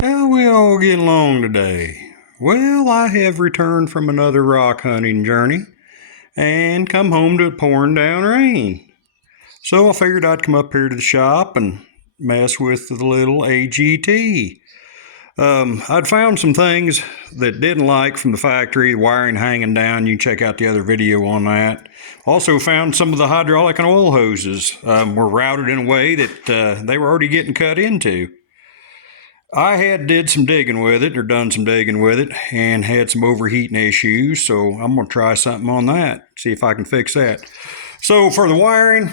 How we all get along today? Well, I have returned from another rock hunting journey and come home to pouring down rain. So I figured I'd come up here to the shop and mess with the little AGT. I'd found some things that didn't like from the factory, the wiring hanging down. You can check out the other video on that. Also found some of the hydraulic and oil hoses were routed in a way that they were already getting cut into. I had did some digging with it, or done some digging with it, and had some overheating issues, so I'm going to try something on that, see if I can fix that. So for the wiring,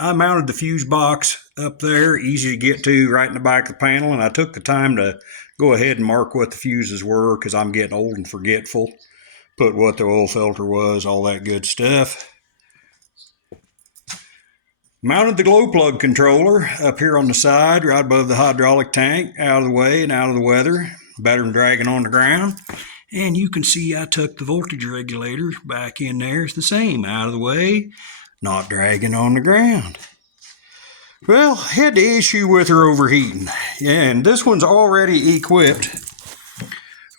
I mounted the fuse box up there, easy to get to, right in the back of the panel, and I took the time to go ahead and mark what the fuses were, because I'm getting old and forgetful. Put what the oil filter was, all that good stuff. Mounted the glow plug controller up here on the side, right above the hydraulic tank, out of the way and out of the weather, better than dragging on the ground. And you can see I tucked the voltage regulator back in there. It's the same, out of the way, not dragging on the ground. Well, had the issue with her overheating. And this one's already equipped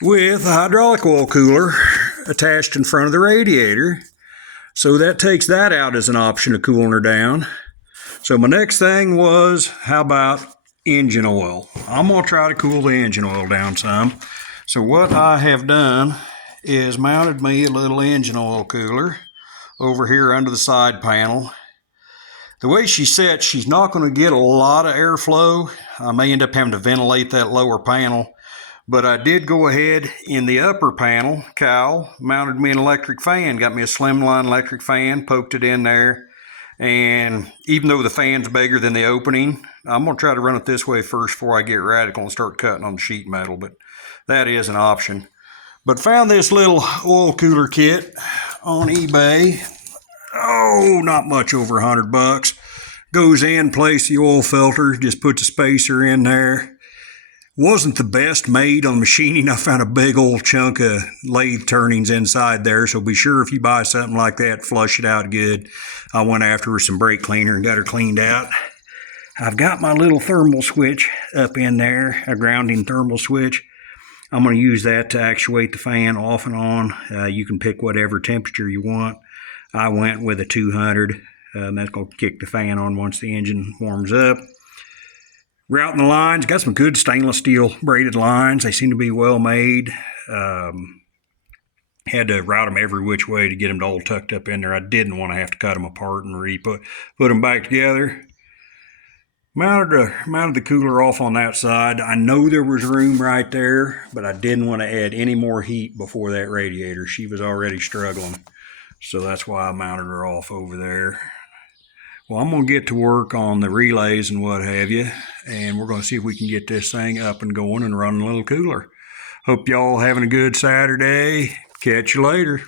with a hydraulic oil cooler attached in front of the radiator. So that takes that out as an option of cooling her down. So my next thing was, how about engine oil? I'm going to try to cool the engine oil down some. So what I have done is mounted me a little engine oil cooler over here under the side panel. The way she's set, she's not going to get a lot of airflow. I may end up having to ventilate that lower panel. But I did go ahead in the upper panel, cowl, mounted me an electric fan, got me a slimline electric fan, poked it in there. And even though the fan's bigger than the opening, I'm going to try to run it this way first before I get radical and start cutting on the sheet metal, but that is an option. But found this little oil cooler kit on eBay. Oh, not much over $100. Goes in, place the oil filter, just puts a spacer in there. Wasn't the best made on machining. I found a big old chunk of lathe turnings inside there, so be sure if you buy something like that, flush it out good. I went after her some brake cleaner and got her cleaned out. I've got my little thermal switch up in there, a grounding thermal switch. I'm going to use that to actuate the fan off and on. You can pick whatever temperature you want. I went with a 200. That's going to kick the fan on once the engine warms up. Routing the lines, got some good stainless steel braided lines. They seem to be well made. Had to route them every which way to get them all tucked up in there. I didn't want to have to cut them apart and put them back together. Mounted the cooler off on that side. I know there was room right there, but I didn't want to add any more heat before that radiator. She was already struggling. So that's why I mounted her off over there. Well, I'm going to get to work on the relays and what have you, and we're going to see if we can get this thing up and going and running a little cooler. Hope y'all having a good Saturday. Catch you later.